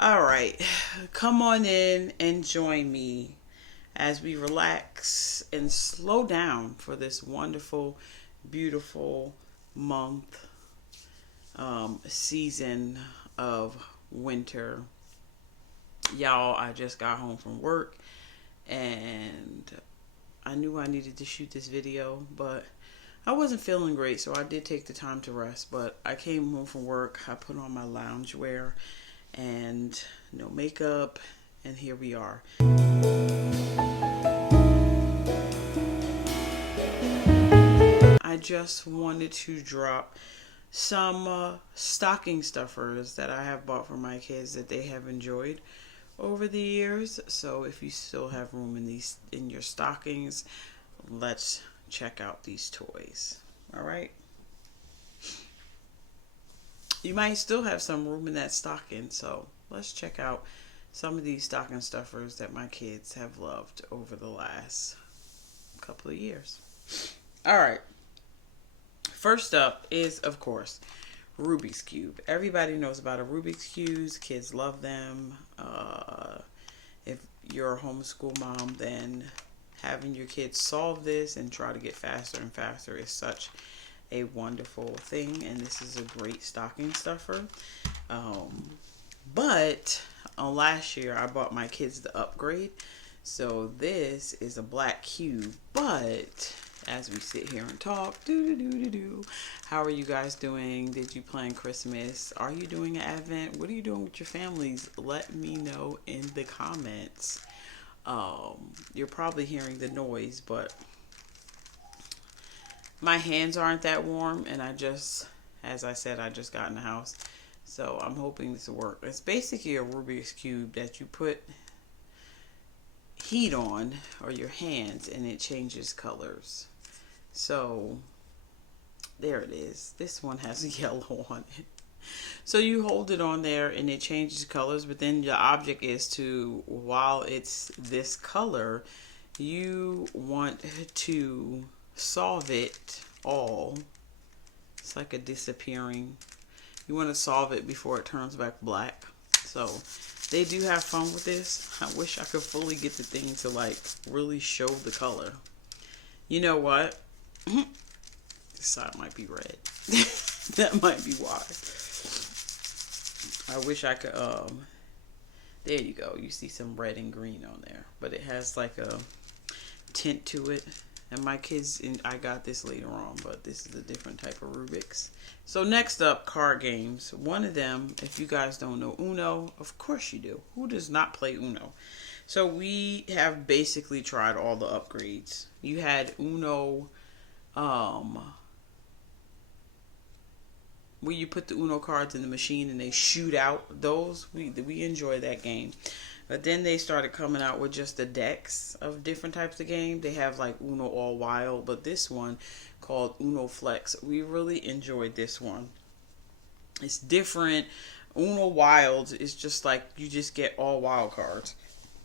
All right, come on in and join me as we relax and slow down for this wonderful, beautiful month, season of winter. Y'all, I just got home from work and I knew I needed to shoot this video, but I wasn't feeling great, so I did take the time to rest. But I came home from work, I put on my loungewear and no makeup, and here we are. I just wanted to drop some stocking stuffers that I have bought for my kids that they have enjoyed over the years. So if you still have room in your stockings, let's check out these toys. All right. You might still have some room in that stocking, so let's check out some of these stocking stuffers that my kids have loved over the last couple of years. All right. First up is, of course, Rubik's Cube. Everybody knows about a Rubik's Cubes. Kids love them. If you're a homeschool mom, then having your kids solve this and try to get faster and faster is such a wonderful thing. And this is a great stocking stuffer. But last year, I bought my kids the upgrade. So this is a black cube, but as we sit here and talk, how are you guys doing? Did you plan Christmas? Are you doing an Advent? What are you doing with your families? Let me know in the comments. You're probably hearing the noise, but my hands aren't that warm, and as I said, I just got in the house. So I'm hoping this will work. It's basically a Rubik's Cube that you put heat on, or your hands, and it changes colors. So there it is. This one has yellow on it. So you hold it on there and it changes colors, but then the object is to, while it's this color, you want to solve it all. It's like a disappearing. You want to solve it before it turns back black. So they do have fun with this. I wish I could fully get the thing to like really show the color. You know what? This side might be red. That might be why. I wish I could, there you go. You see some red and green on there. But it has like a tint to it. And my kids, I got this later on, but this is a different type of Rubik's. So next up, card games. One of them, if you guys don't know Uno, of course you do. Who does not play Uno? So we have basically tried all the upgrades. You had Uno, where you put the Uno cards in the machine and they shoot out. Those, we enjoy that game. But then they started coming out with just the decks of different types of games. They have like Uno All Wild, but this one called Uno Flex, we really enjoyed this one. It's different. Uno Wild is just like you just get all wild cards.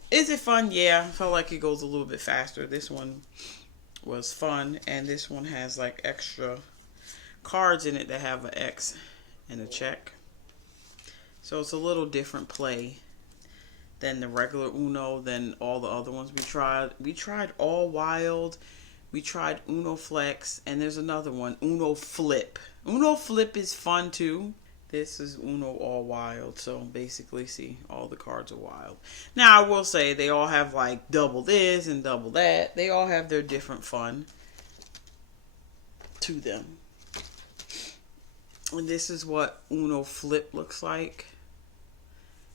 Is it fun? Yeah, I felt like it goes a little bit faster. This one was fun, and this one has like extra cards in it that have an X and a check. So it's a little different play than the regular Uno, than all the other ones we tried. We tried All Wild, we tried Uno Flex, and there's another one, Uno Flip. Uno Flip is fun too. This is Uno All Wild, so basically, see, all the cards are wild. Now, I will say, they all have like double this and double that. They all have their different fun to them. And this is what Uno Flip looks like.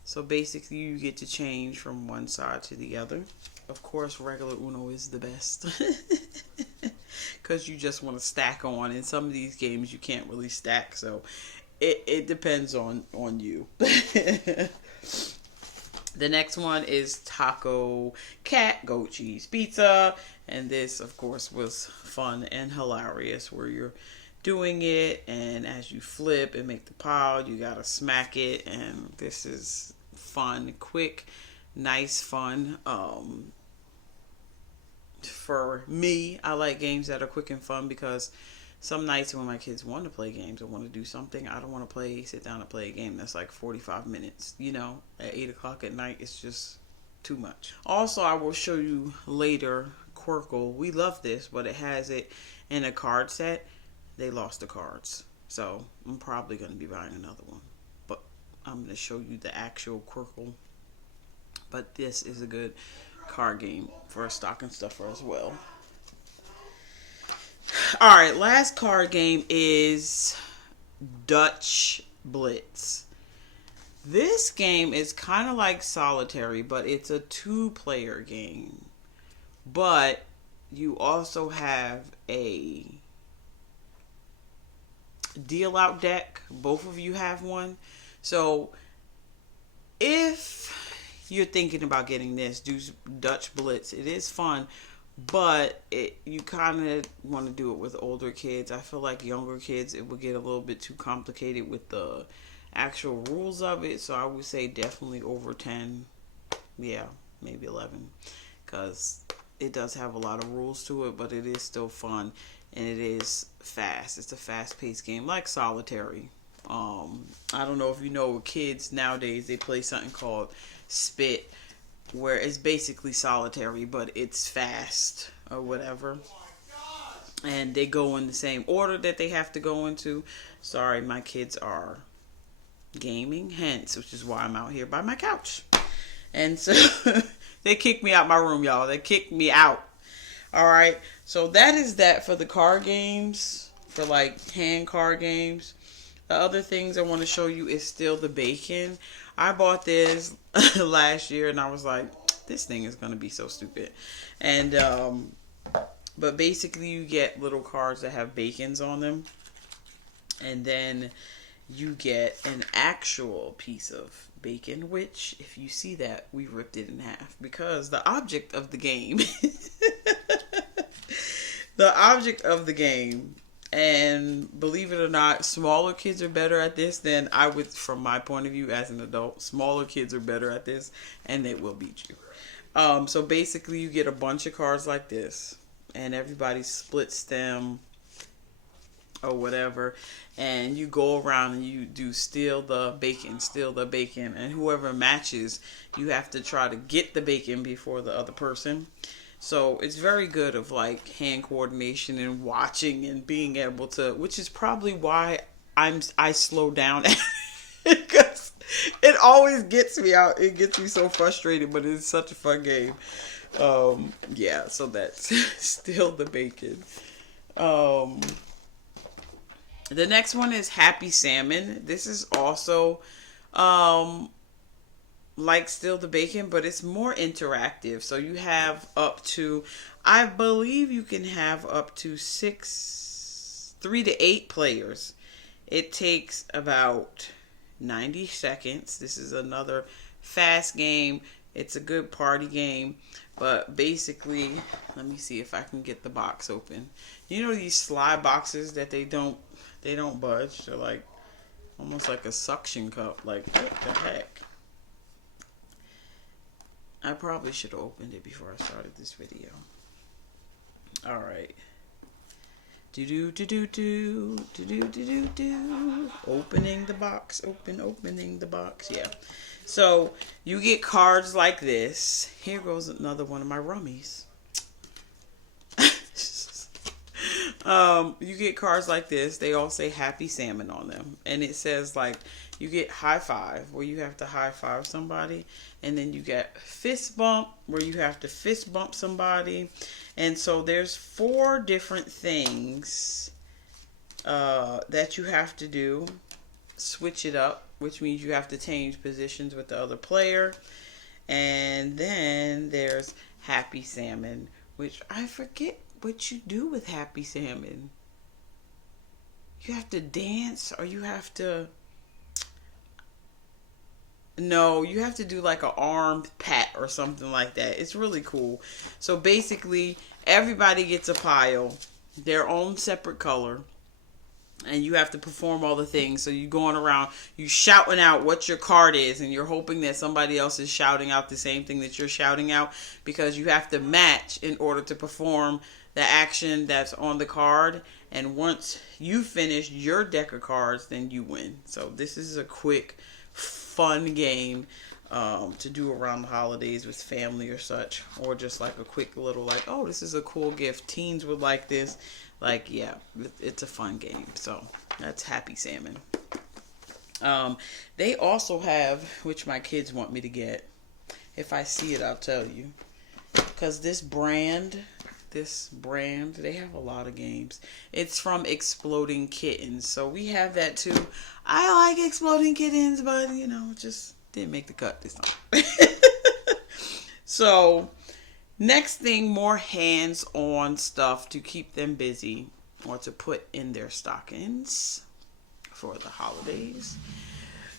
So basically you get to change from one side to the other. Of course, regular Uno is the best. Because you just want to stack on. In some of these games you can't really stack. So it depends on you. The next one is Taco Cat Goat Cheese Pizza. And this, of course, was fun and hilarious, where you're doing it, and as you flip and make the pile, you gotta smack it. And this is fun, quick, nice fun. For me, I like games that are quick and fun because some nights when my kids want to play games or want to do something, I don't want to sit down and play a game that's like 45 minutes. At 8 o'clock at night, it's just too much. Also, I will show you later Quirkle. We love this, but it has it in a card set. They lost the cards. So I'm probably going to be buying another one. But I'm going to show you the actual Quirkle. But this is a good card game for a stocking stuffer as well. Alright, last card game is Dutch Blitz. This game is kind of like Solitary, but it's a 2-player game. But you also have a deal out deck. Both of you have one. So if you're thinking about getting this, do Dutch Blitz. It is fun, but you kind of want to do it with older kids. I feel like younger kids, it would get a little bit too complicated with the actual rules of it. So I would say definitely over 10. Yeah, maybe 11. Because it does have a lot of rules to it, but it is still fun. And it is fast. It's a fast-paced game like Solitary. I don't know if you know, kids nowadays, they play something called Spit, where it's basically Solitary, but it's fast or whatever. And they go in the same order that they have to go into. Sorry, my kids are gaming, hence, which is why I'm out here by my couch. And so they kicked me out my room, y'all. They kicked me out. Alright, so that is that for the card games, for like hand card games. The other things I want to show you is still the bacon. I bought this last year and I was like, this thing is going to be so stupid. And, but basically you get little cards that have bacons on them. And then you get an actual piece of bacon, which if you see that, we ripped it in half because the object of the game, and believe it or not, smaller kids are better at this than I would, from my point of view as an adult. Smaller kids are better at this and they will beat you. So basically you get a bunch of cards like this and everybody splits them or whatever, and you go around and you do steal the bacon, and whoever matches, you have to try to get the bacon before the other person. So it's very good of like hand coordination and watching and being able to, which is probably why I slow down because it always gets me out. It gets me so frustrated, but it's such a fun game. Yeah, so that's still the bacon. The next one is Happy Salmon. This is also like still the bacon, but it's more interactive. So you have up to, I believe you can have up to 3 to 8 players. It takes about 90 seconds. This is another fast game. It's a good party game, but basically, let me see if I can get the box open. You know these slide boxes that they don't budge. They're like almost like a suction cup. Like, what the heck? I probably should have opened it before I started this video. Alright. Opening the box. Opening the box. Yeah. So, you get cards like this. Here goes another one of my rummies. You get cards like this. They all say Happy Salmon on them. And it says like, you get high five, where you have to high five somebody. And then you get fist bump, where you have to fist bump somebody. And so there's 4 different things that you have to do. Switch it up, which means you have to change positions with the other player. And then there's Happy Salmon, which I forget what you do with Happy Salmon. You have to dance, or you have to... No, you have to do like an arm pat or something like that. It's really cool. So basically, everybody gets a pile, their own separate color, and you have to perform all the things. So you're going around, you shouting out what your card is, and you're hoping that somebody else is shouting out the same thing that you're shouting out, because you have to match in order to perform the action that's on the card. And once you finish your deck of cards, then you win. So this is a quick, fun game to do around the holidays with family or such. Or just like a quick little like, oh, this is a cool gift. Teens would like this. Like, yeah, it's a fun game. So that's Happy Salmon. They also have, which my kids want me to get. If I see it, I'll tell you. Because this brand, they have a lot of games. It's from Exploding Kittens. So we have that too. I like Exploding Kittens, but, you know, just didn't make the cut this time. So, next thing, more hands-on stuff to keep them busy or to put in their stockings for the holidays.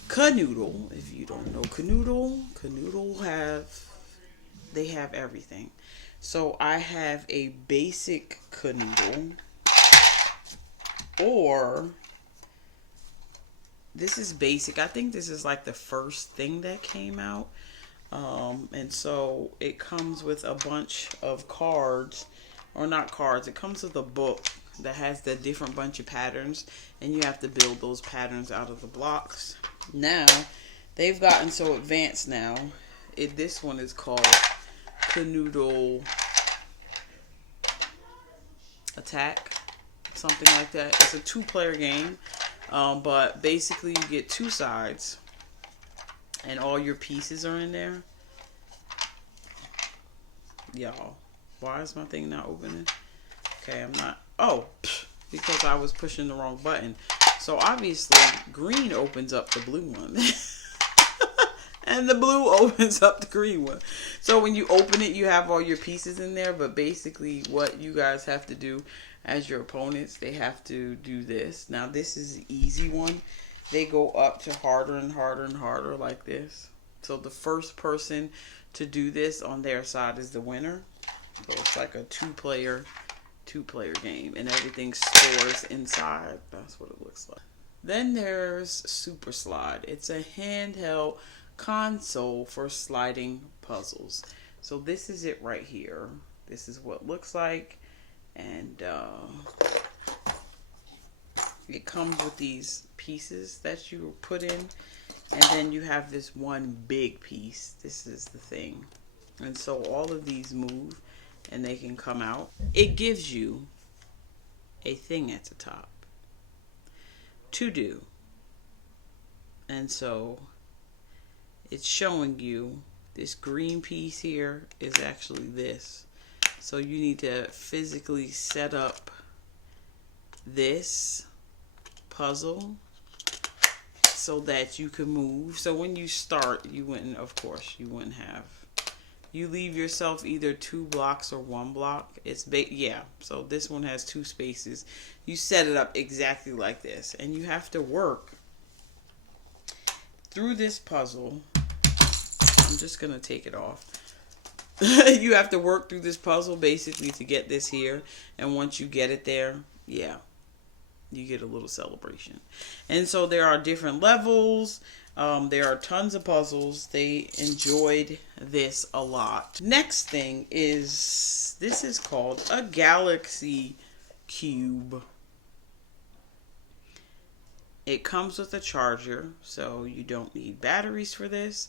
Canoodle, if you don't know Canoodle they have everything. So I have a basic Canoodle, or this is basic. I think this is like the first thing that came out. And so it comes with a bunch of cards, or not cards, it comes with a book that has the different bunch of patterns, and you have to build those patterns out of the blocks. Now, they've gotten so advanced now. This one is called Canoodle Attack, something like that. It's a 2-player game, but basically you get 2 sides, and all your pieces are in there. Y'all, why is my thing not opening? Okay, I'm not. Oh, because I was pushing the wrong button. So obviously, green opens up the blue one. And the blue opens up the green one. So when you open it, you have all your pieces in there. But basically, what you guys have to do as your opponents, they have to do this. Now, this is the easy one. They go up to harder and harder and harder like this. So the first person to do this on their side is the winner. So it's like a two-player game, and everything stores inside. That's what it looks like. Then there's Super Slide. It's a handheld console for sliding puzzles. So this is it right here. This is what it looks like, and it comes with these pieces that you put in, and then you have this one big piece. This is the thing, and so all of these move and they can come out. It gives you a thing at the top to do, and so it's showing you this green piece here is actually this. So you need to physically set up this puzzle so that you can move. So when you start, you wouldn't have. You leave yourself either 2 blocks or 1 block. So this one has 2 spaces. You set it up exactly like this, and you have to work through this puzzle. I'm just gonna take it off. You have to work through this puzzle basically to get this here, and once you get it there, yeah, you get a little celebration. And so there are different levels. There are tons of puzzles. They enjoyed this a lot. Next thing is, this is called a Galaxy Cube. It comes with a charger, so you don't need batteries for this.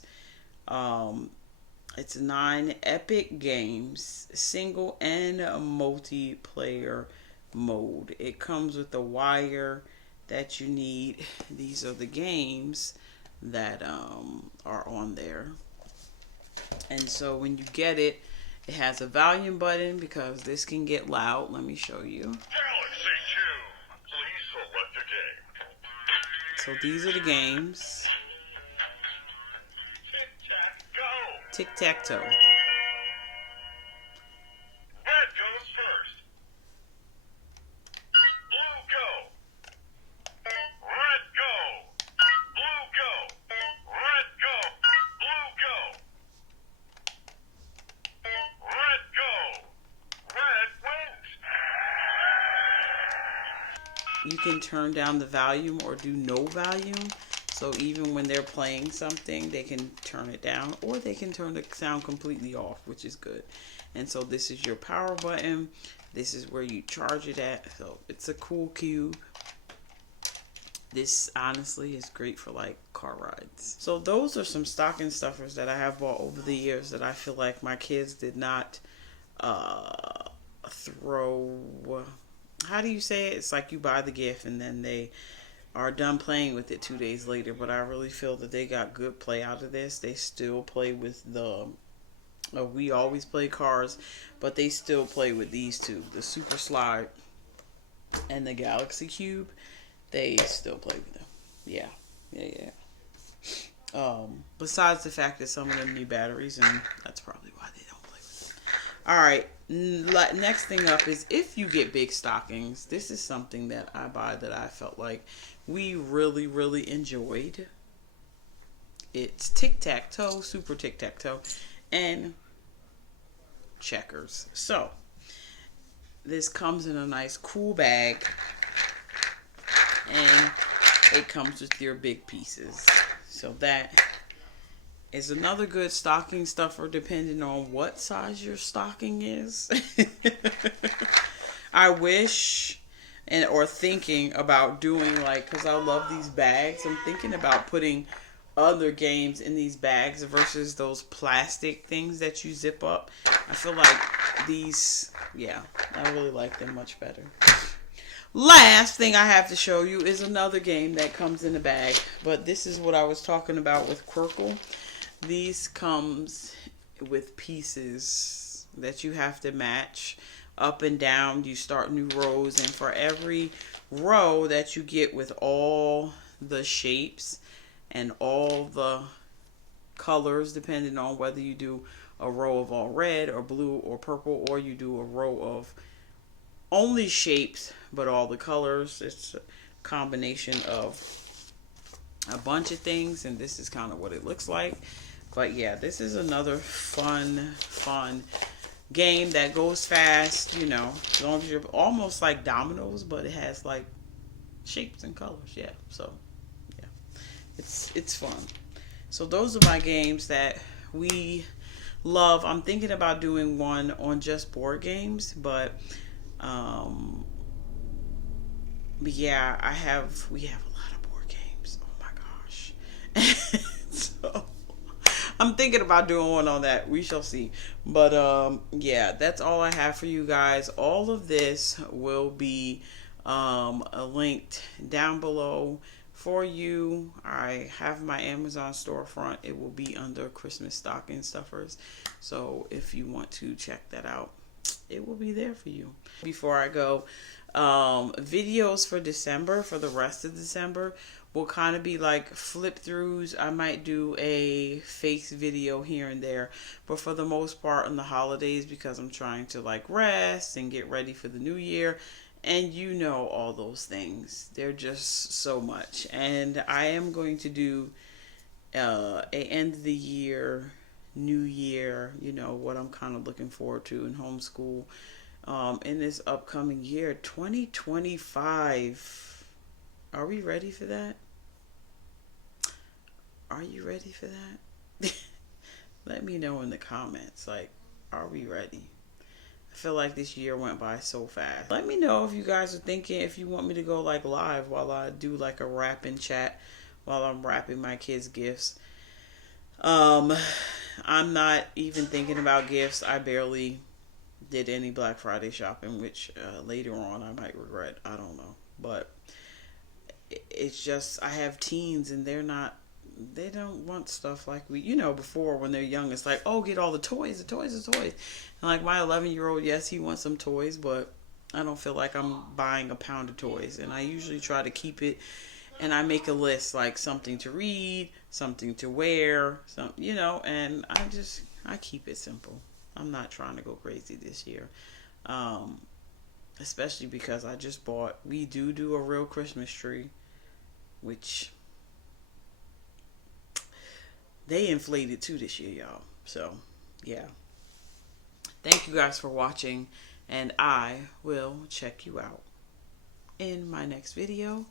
It's 9 epic games, single and multiplayer mode. It comes with the wire that you need. These are the games that are on there. And so when you get it, it has a volume button because this can get loud. Let me show you. Galaxy Cube, please select a game. So these are the games. Tic-tac-go. Tic-tac-toe. Red goes first. Blue go. Red go. Blue go. Red go. Blue go. Red go. Red wins. You can turn down the volume or do no volume. So even when they're playing something, they can turn it down, or they can turn the sound completely off, which is good. And so this is your power button. This is where you charge it at. So it's a cool cube. This honestly is great for like car rides. So those are some stocking stuffers that I have bought over the years that I feel like my kids did not throw. How do you say it? It's like you buy the gift and then they are done playing with it 2 days later. But I really feel that they got good play out of this. They still play with the we always play cars, but they still play with these two, the Super Slide and the Galaxy Cube. They still play with them. Yeah. Besides the fact that some of them need batteries, and that's probably why they don't play with them. Alright, next thing up is if you get big stockings. This is something that I buy that I felt like we really, really enjoyed. It's tic-tac-toe, super tic-tac-toe, and checkers. So, this comes in a nice cool bag. And it comes with your big pieces. So that is another good stocking stuffer depending on what size your stocking is. I wish or thinking about doing like, because I love these bags, I'm thinking about putting other games in these bags versus those plastic things that you zip up. I feel like these, I really like them much better. Last thing I have to show you is another game that comes in a bag, but this is what I was talking about with Quirkle. These comes with pieces that you have to match up and down. You start new rows, and for every row that you get with all the shapes and all the colors, depending on whether you do a row of all red or blue or purple, or you do a row of only shapes but all the colors. It's a combination of a bunch of things, and this is kind of what it looks like. But yeah, this is another fun game that goes fast, you know, as long as you're almost like dominoes, but it has like shapes and colors. Yeah, so yeah, it's fun. So those are my games that we love. I'm thinking about doing one on just board games, but yeah, we have a lot of board games. Oh my gosh. So I'm thinking about doing one on that. We shall see. But yeah, that's all I have for you guys. All of this will be linked down below for you. I have my Amazon storefront. It will be under Christmas stocking stuffers. So if you want to check that out, it will be there for you. Before I go, videos for December, for the rest of December, will kind of be like flip throughs. I might do a face video here and there, but for the most part on the holidays, because I'm trying to like rest and get ready for the new year, and you know, all those things, they're just so much. And I am going to do a end of the year, new year, you know, what I'm kind of looking forward to in homeschool in this upcoming year, 2025. Are we ready for that? Are you ready for that? Let me know in the comments, like, are we ready? I feel like this year went by so fast. Let me know if you guys are thinking, if you want me to go like live while I do like a wrapping chat while I'm wrapping my kids' gifts. I'm not even thinking about gifts. I barely did any Black Friday shopping, which later on I might regret. I don't know. But it's just, I have teens and they don't want stuff like we, you know, before when they're young, it's like, oh, get all the toys. And like my 11-year-old, yes, he wants some toys, but I don't feel like I'm buying a pound of toys. And I usually try to keep it, and I make a list, like something to read, something to wear, you know, and I keep it simple. I'm not trying to go crazy this year. Especially because I just bought, we do a real Christmas tree, which they inflated too this year, y'all. So, yeah. Thank you guys for watching, and I will check you out in my next video.